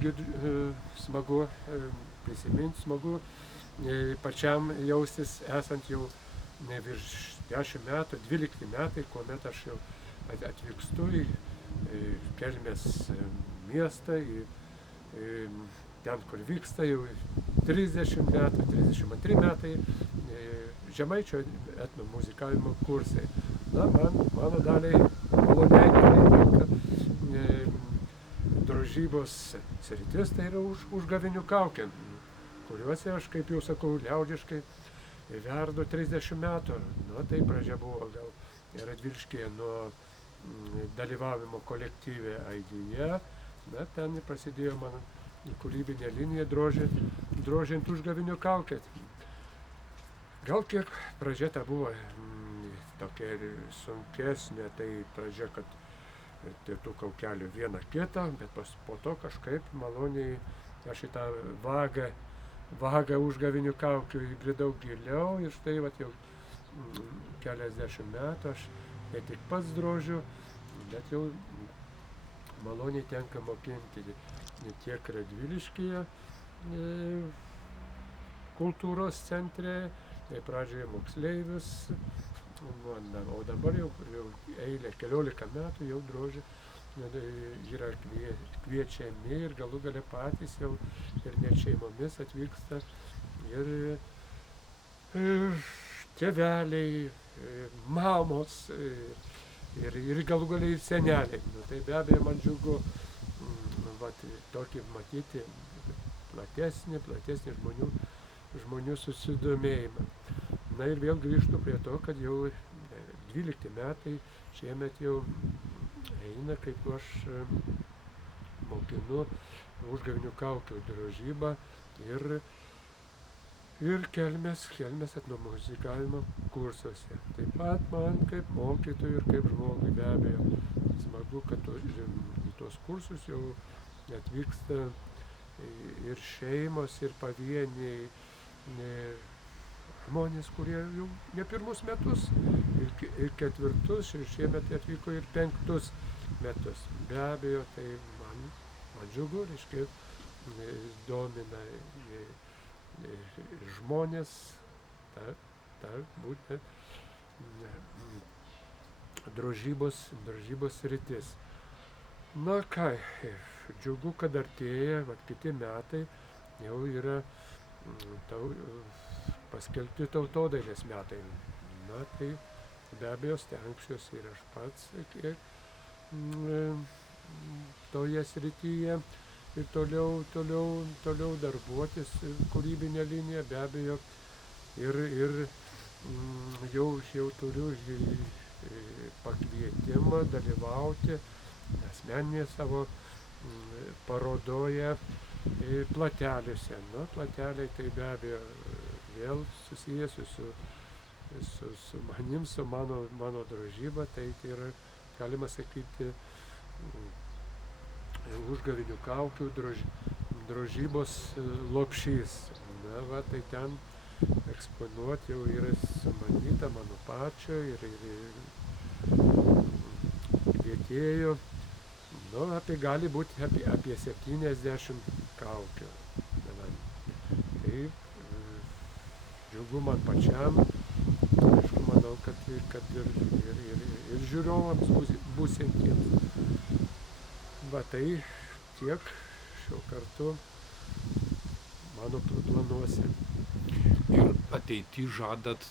irgi smagu prisiminti, smagu pačiam jaustis, esant jau virš 10 metų, 12 metai, kuomet aš jau atvykstu į Kelmės miestą, ten, kur vyksta jau 30 metų, 32 metai žemaičio etnomuzikavimo kursai. Na, mano daliai, maloniai daliai tenka drožybos sritis, tai yra užgavėnių kaukė, kuriuose aš, kaip jau sakau, liaudiškai verdu 30 metų. Na, tai pradžia buvo gal Radviliškyje nuo dalyvavimo kolektyve Aidija. Na, ten prasidėjo mano kūrybinė linija drožiant užgavėnių kaukę. Gal kiek pradžia ta buvo tokia sunkesnė, tai pradžia, kad tų kaukelių vieną kitą, bet po to kažkaip maloniai aš į tą vagą užgavėnių kaukių įbridau giliau ir štai vat jau keliasdešimt metų aš ne tik pats drožiu, bet jau maloniai tenka mokinti ne tiek Radviliškyje kultūros centre, tai pradžioje moksleivius, o dabar jau eilė 14 metų jau drožia, yra kviečiami ir galų gale patys jau ir net šeimomis atvyksta ir tėveliai, mamos ir galų gale ir seneliai. Tai be abejo man džiugu tokį matyti platesnį žmonių susidomėjimą. Na ir vėl grįžtu prie to, kad jau 12 metai šiemet jau eina, kaip aš mokinu užgavėnių kaukių drožybą ir Kelmės etnomuzikavimo kursuose. Taip pat man kaip mokytojui ir kaip žmogui be abejo smagu, kad į tuos kursus jau atvyksta ir šeimos, ir pavieniai žmonės, kurie jau ne pirmus metus, ir 4, ir šiemet atvyko ir 5 metus. Be abejo, tai man džiugu, reiškia, domina žmonės, būtent drožybos sritis. Na ką, džiugu, kad artėja, kiti metai jau yra paskelbti tautodailės metai. Na tai be abejo stengsiuosi ir aš pats toje srityje ir toliau darbuotis kūrybinę liniją, be abejo ir jau turiu pakvietimą dalyvauti asmeninėje savo parodoje plateliuose. Na, plateliai tai be abejo vėl susijęs su manim, su mano drožyba, tai yra, galima sakyti, užgavėnių kaukių drožybos lopšys. Na, tai ten eksponuoti jau yra sumanyta mano pačio ir kvietėjo. Nu, gali būti apie 70 kaukių. Taip, džiugu man pačiam, aišku, manau, kad ir žiūrovams būsintiems. Tai tiek šiuo kartu mano planuose. Ir ateity žadat